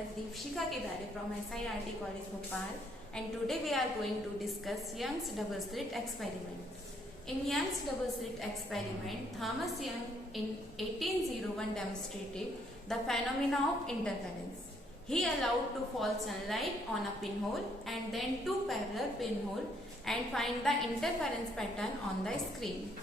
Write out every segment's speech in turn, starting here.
myself Deepshika Kedare from SIRT College Bhopal, and today we are going to discuss Young's double slit experiment. In Young's double slit experiment, Thomas Young in 1801 demonstrated the phenomena of interference. He allowed to fall sunlight on a pinhole and then two parallel pinholes and find the interference pattern on the screen.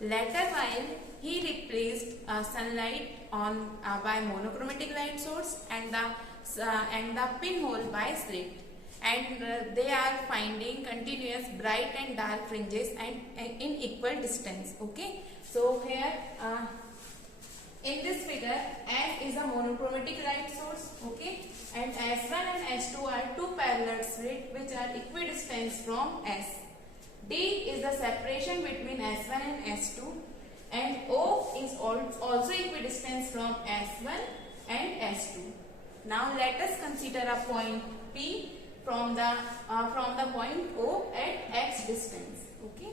Later, while he replaced sunlight on by monochromatic light source and the pinhole by slit, and they are finding continuous bright and dark fringes and in equal distance. Okay, so here in this figure, S is a monochromatic light source. Okay, and S1 and S2 are two parallel slits which are equidistant from S. D is the separation between S1 and S2, and O is also equidistant from S1 and S2. Now let us consider a point P from the point O at x distance. Okay.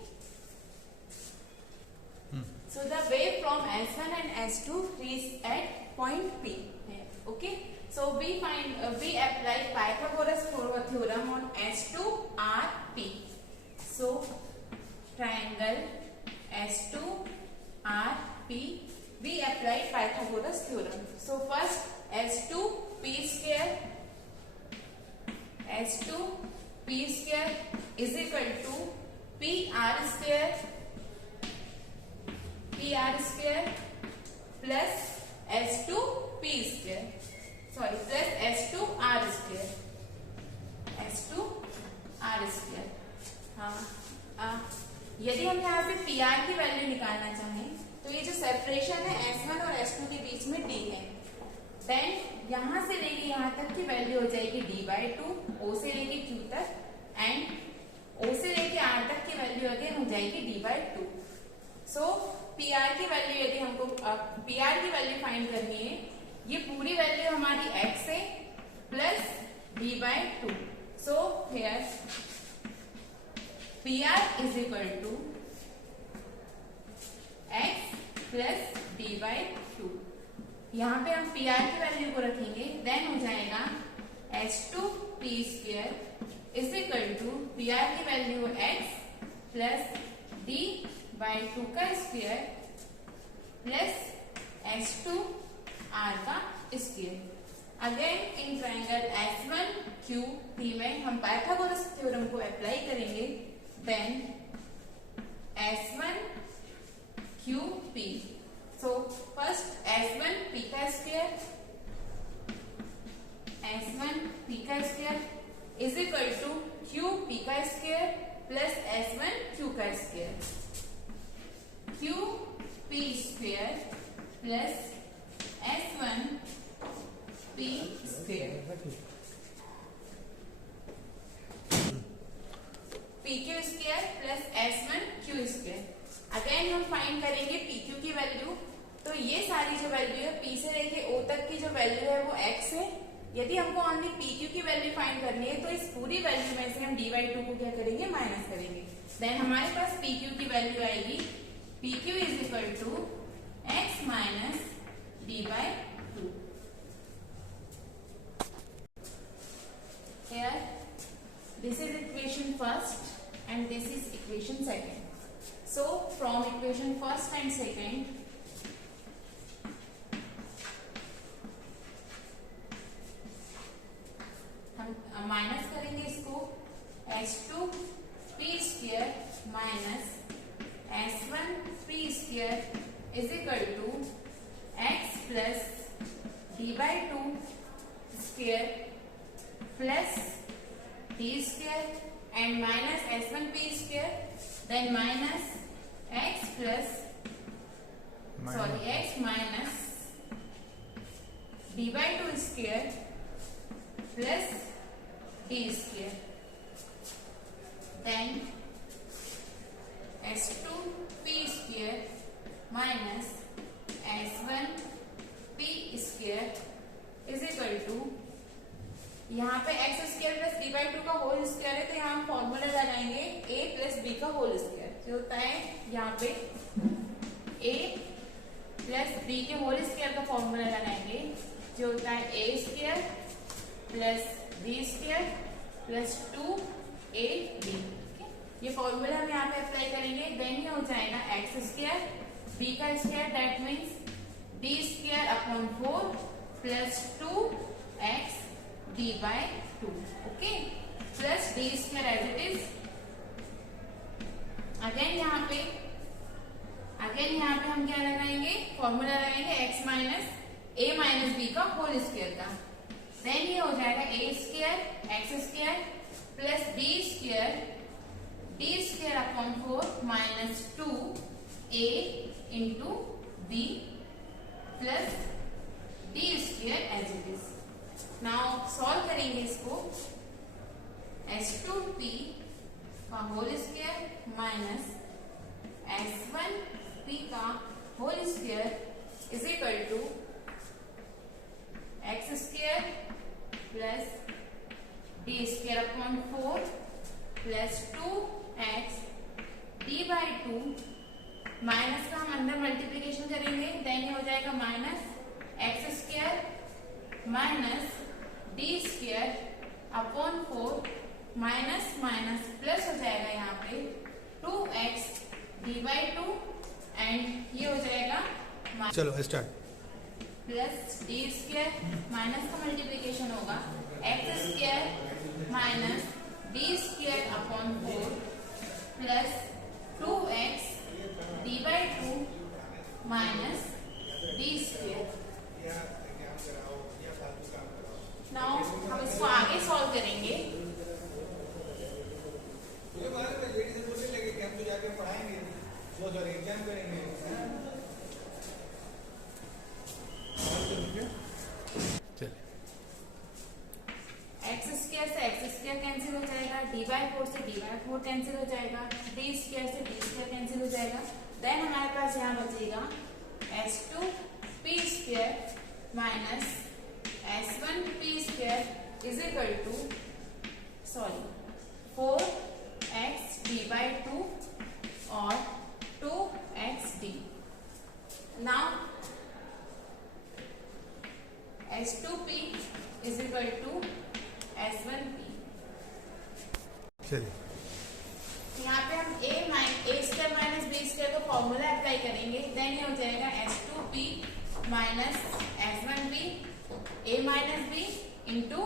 So the wave from S1 and S2 reaches at point P. Okay. So we apply Pythagoras theorem on S2RP. So triangle S2RP, we apply Pythagoras theorem. So first S2P square is equal to PR square plus S2P square. Sorry, plus S2R square. यदि हम यहाँ पे PR की value निकालना चाहें तो ये जो सेपरेशन है S1 और S2 के बीच में D है, देन यहाँ से लेके यहाँ तक की वैल्यू हो जाएगी D/2, O से लेके Q तक, एंड O से लेके R तक की वैल्यू अगेन हो जाएगी D/2. सो PR की वैल्यू यदि हमको PR की वैल्यू फाइंड करनी है, ये पूरी वैल्यू हमारी x है plus D/2. So here PR is equal to x plus D/2. यहाँ पे हम PR की वैल्यू को रखेंगे, देन हो जाएगा S2P square is equal to PR की वैल्यू x plus D/2 का स्क्वायर प्लस S2R का square. Again in triangle S1QP में हम पाइथागोरस थ्योरम को अप्लाई करेंगे. Then S1QP. So first S1P का square is equal to QP का square plus S1Q का square. QP square plus S1P square. PQ square plus S1Q square. Again हम find करेंगे PQ की वैल्यू. तो ये सारी जो वैल्यू है P से लेके O तक की जो वैल्यू है वो x है. यदि हमको ओनली PQ की वैल्यू फाइंड करनी है तो इस पूरी वैल्यू में से हम D/2 को क्या करेंगे, माइनस करेंगे. देन हमारे पास PQ की वैल्यू आएगी PQ is equal to x minus D/2. Here this is equation first and this is equation second. So from equation first and second, हम माइनस करेंगे इसको. S2P square minus S1P square is equal to x plus D/2 square plus D square and minus S1P square, then minus x plus x minus D/2 square plus D square, then S2P square minus S1P square is equal to, यहाँ पे x square plus D/2 का whole square है तो यहाँ हम formula लगाएंगे a plus b का whole square. जो होता है यहाँ पे a प्लस b के होल स्क्वायर का फॉर्मूला लगाएंगे जो होता है a square plus b square plus 2ab। ये फॉर्मूला हम यहाँ पे अप्लाई करेंगे। देन ये हो जाएगा एक्स स्क्वायर बी का square that means d square upon 4 plus 2x d by 2। Okay, plus d square as it is. Again यहाँ पे हम क्या लगाएंगे, फॉर्मूला लगाएंगे x minus a minus b का होल स्क्वायर का। देन ये हो जाएगा a square x square plus b square d square upon 4 minus 2a into b plus d square as it is. Now solve करेंगे इसको। h2p का whole square minus h1p का whole square is equal to x square plus d square upon 4 plus 2x d by 2। Minus का हम अंदर multiplication करेंगे। Then ये हो जाएगा minus x square minus d square upon 4 minus minus plus हो जाएगा यहाँ पे 2x डी बाई 2 एंड ये हो जाएगा चलो start plus d square minus का मल्टीप्लीकेशन होगा x square minus d square upon 4 plus 2x d by 2 minus d square. Now हम इसको आगे सॉल्व करेंगे। एक्स स्क्वायर से एक्स स्क्वायर कैंसिल हो जाएगा, डी बाई 4 से डी बाई 4 कैंसिल हो जाएगा, डी स्क्वायर से डी स्क्वायर कैंसिल हो जाएगा। देन हमारे पास यहाँ बचेगा h2p square minus h1p square is equal to 4x d by 2 और 2xd। Now h2p is equal to h1p। चलिए यहाँ पे हम a square minus b square का फॉर्मूला अप्लाई करेंगे। देन ये हो जाएगा h2p minus h1p a minus b into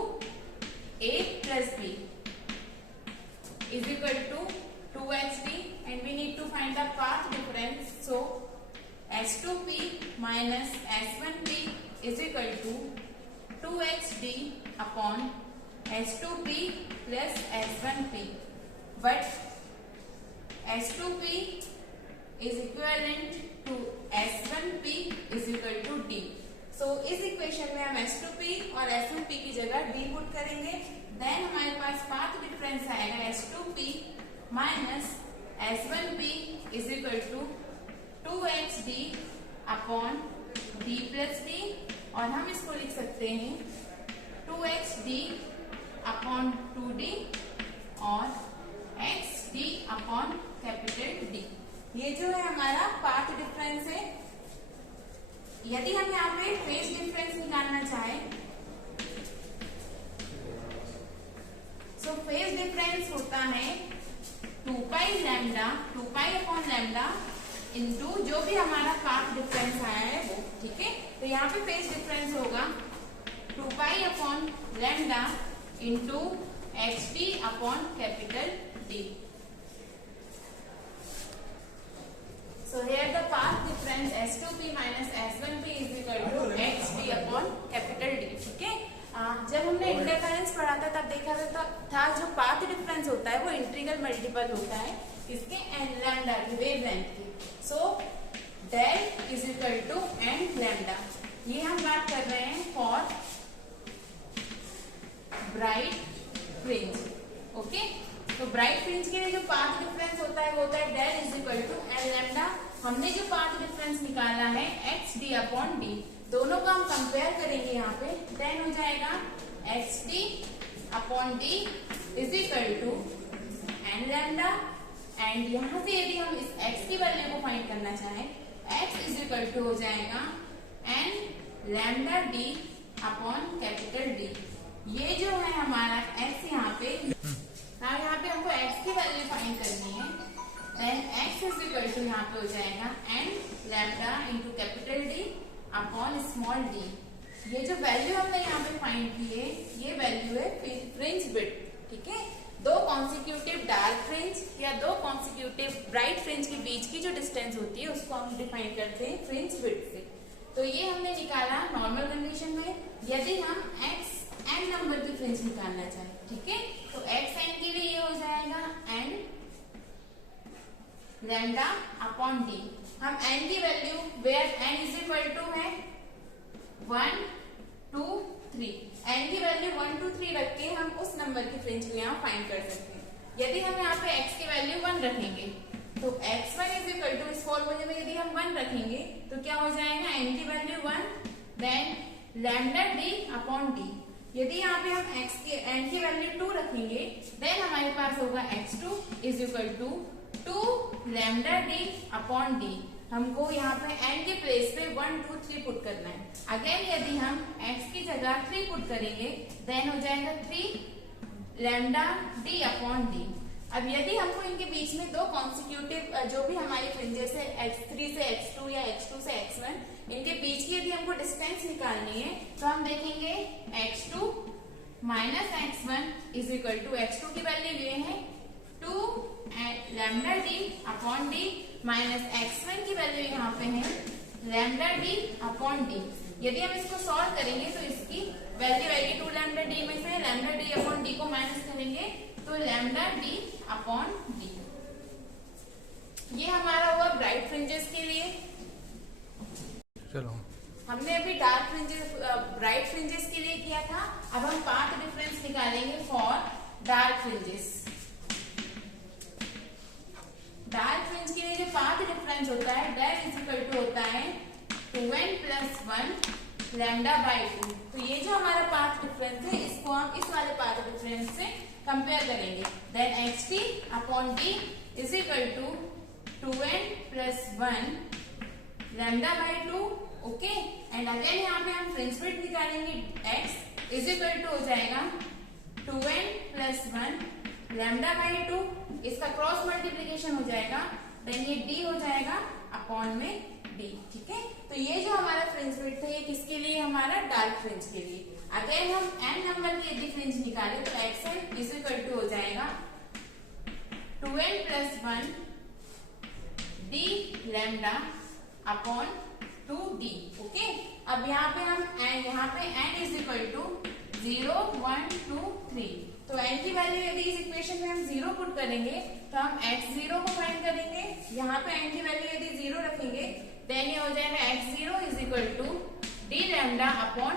a plus b is equal to 2xd and we need to find the path difference. So h2p minus h1p is equal to 2xd upon h2p plus h1p, but h2p is equivalent to h1p is equal to d। So इस equation में हम h2p और h1p की जगह d put करेंगे। Then हमारे पास path difference आएगा h2p minus h1p is equal to 2xd upon d plus d, और हम इसको लिख सकते हैं 2xd अपॉन 2d और xd अपॉन कैपिटल D। ये जो है हमारा पाथ डिफरेंस है। यदि हम यहाँ पे फेज डिफरेंस निकालना चाहें, सो फेज डिफरेंस होता है 2 pi lambda 2 pi upon lambda into जो भी हमारा पाथ डिफरेंस आया है वो। ठीक है, तो यहाँ पे फेज डिफरेंस होगा 2 pi upon lambda into xd upon capital D। So here the path difference h2p minus h1p is equal to xd upon capital D। ठीक है, जब हमने इंटरफेरेंस पढ़ा था तब देखा था जो पाथ डिफरेंस होता है वो इंटीग्रल मल्टीपल होता है इसके एन लैम्डा की वेवलेंथ की। So del is equal to n lambda. ये हम बात कर रहे हैं फॉर ब्राइट फ्रिंज। ओके, तो ब्राइट फ्रिंज के लिए जो पाथ डिफरेंस होता है वो होता है del is equal to n lambda. हमने जो पाथ डिफरेंस निकाला है एक्स डी अपॉन डी, दोनों का हम कंपेयर करेंगे यहाँ पे। देन हो जाएगा x d upon d is equal to n lambda, and यहाँ से यदि हम इस एक्स की वैल्यू को फाइंड करना चाहें, एक्स इज इक्वल टू हो जाएगा n lambda d upon capital d. ये जो है हमारा x यहाँ पे हमको x की वैल्यू फाइंड करनी है। Then x is equal to यहाँ पे हो जाएगा n lambda into capital D upon small d। ये जो वैल्यू हमने यहाँ पे फाइंड की है ये वैल्यू है फ्रिंज विड्थ, ठीक है। दो कॉन्सिक्यूटिव डार्क फ्रिंज या दो कॉन्सिक्यूटिव ब्राइट फ्रिंज के बीच की जो डिस्टेंस होती है उसको हम डिफाइन करते हैं फ्रिंज विड्थ से। तो ये हमने निकाला नॉर्मल कंडीशन में। यदि हम x n नंबर की फ्रिंज निकालना चाहें, ठीक है, तो x n के लिए ये हो जाएगा n लैम्डा अपॉन d। हम n की value where n is equal to है 1 2 3, n की वैल्यू 1 2 3 रख के हम उस नंबर की फ्रिंज को यहाँ फाइंड कर सकते हैं। यदि हम यहाँ पे x की वैल्यू 1 रखेंगे तो x1 इज इक्वल टू इस फॉर्मूले में यदि हम 1 रखेंगे तो क्या हो जाएगा, n की value 1 then lambda d upon d। यदि यहाँ पे हम n की वैल्यू 2 रखेंगे देन हमारे पास होगा x2 is equal to 2 lambda d upon d। हमको यहाँ पे n के प्लेस पे 1 2 3 पुट करना है। अगेन यदि हम x की जगह 3 पुट करेंगे देन हो जाएगा 3 लैम्डा d अपॉन d। अब यदि हमको इनके बीच में दो कॉन्सिक्यूटिव जो भी हमारी फ्रिंजेस है x3 से x2 या x2 से x1 इनके बीच की यदि हमको डिस्टेंस निकालनी है तो हम देखेंगे x2 minus x1 is equal to x2 की वैल्यू ये है 2 lambda d upon d minus x1 की वैल्यू यहाँ पे है लैम्डा d अपॉन d। यदि हम इसको सॉल्व करेंगे तो इसकी वैल्यू आएगी 2 लैम्डा d में से लैम्डा d अपॉन d को माइनस करेंगे तो लैम्डा d अपॉन d। ये हमारा हुआ ब्राइट फ्रिंजेस के लिए। चलो हमने अभी डार्क फ्रिंजेस ब्राइट फ्रिंजेस के लिए किया था। अब हम पाथ डिफरेंस निकालेंगे for dark fringes. Dark fringe के लिए जो पाथ डिफरेंस होता है दैट इज इक्वल टू होता है 2n प्लस 1 लैम्डा बाई 2। तो ये जो हमारा पाथ डिफरेंस है इसको हम इस वाले पाथ डिफरेंस से कंपेयर करेंगे। Then xt upon d is equal to 2n plus 1 lambda by 2, okay. And again यहाँ पे हम फ्रिंज विड्थ निकालेंगे, x इज इक्वल टू हो जाएगा 2n प्लस 1 लैम्डा बाई 2, इसका क्रॉस मल्टीप्लीकेशन हो जाएगा देन ये d हो जाएगा अपॉन में d, ठीक है। तो ये जो हमारा फ्रिंज विड्थ है ये किसके लिए, हमारा डार्क फ्रिंज के लिए। अगर हम n नंबर की यदि फ्रिंज निकाले तो xn इज इक्वल टू हो जाएगा 2n plus 1 d lambda upon 2d, okay. अब यहाँ पे हम यहाँ पे n इज इक्वल टू 0 1 2 3, तो n की वैल्यू यदि इस इक्वेशन में हम 0 पुट करेंगे तो हम x0 को फाइंड करेंगे। यहाँ पे n की वैल्यू यदि 0 रखेंगे देन ये हो जाएगा x0 is equal to d lambda upon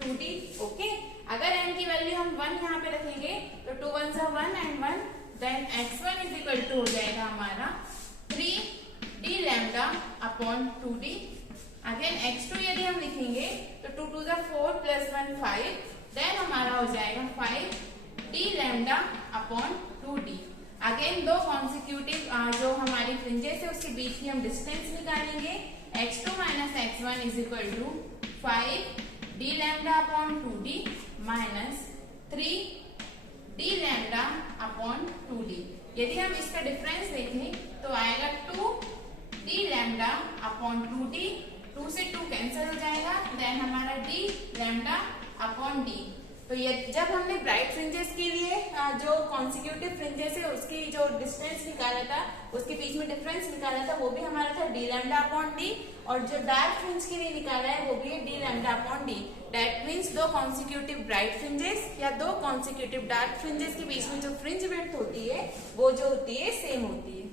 2d, okay. अगर n की वैल्यू हम 1 यहाँ पे रखेंगे तो 2 1 सा 1 and 1 then x1 is equal to हो जाएगा हमारा 3d lambda upon 2d। Again x2 यदि हम लिखेंगे तो 2 2 सा 4 प्लस 1 5 देन हमारा हो जाएगा 5d lambda upon 2d। Again दो कॉन्सिक्यूटिव जो हमारी फ्रिंजेस है उसके बीच की हम डिस्टेंस निकालेंगे। x2 minus x1 is equal to 5d lambda upon 2d minus 3d lambda upon 2d। यदि हम इसका डिफरेंस देखें तो आएगा 2d लैम्डा अपॉन 2d, 2 से 2 कैंसिल हो जाएगा देन हमारा d लैम्डा अपॉन d। तो ये जब हमने ब्राइट फ्रिंजेस के लिए जो कॉन्सिक्यूटिव फ्रिंजेस है उसकी जो डिस्टेंस निकाला था उसके बीच में डिफरेंस निकाला था वो भी हमारा था d लैम्डा अपॉन d, और जो डार्क फ्रिंज के लिए निकाला है वो भी है d lambda upon d। That means दो कॉन्सिक्यूटिव ब्राइट फ्रिंजेस या दो कॉन्सिक्यूटिव डार्क फ्रिंजेस के बीच में जो फ्रिंज विड्थ होती है वो जो होती है सेम होती है।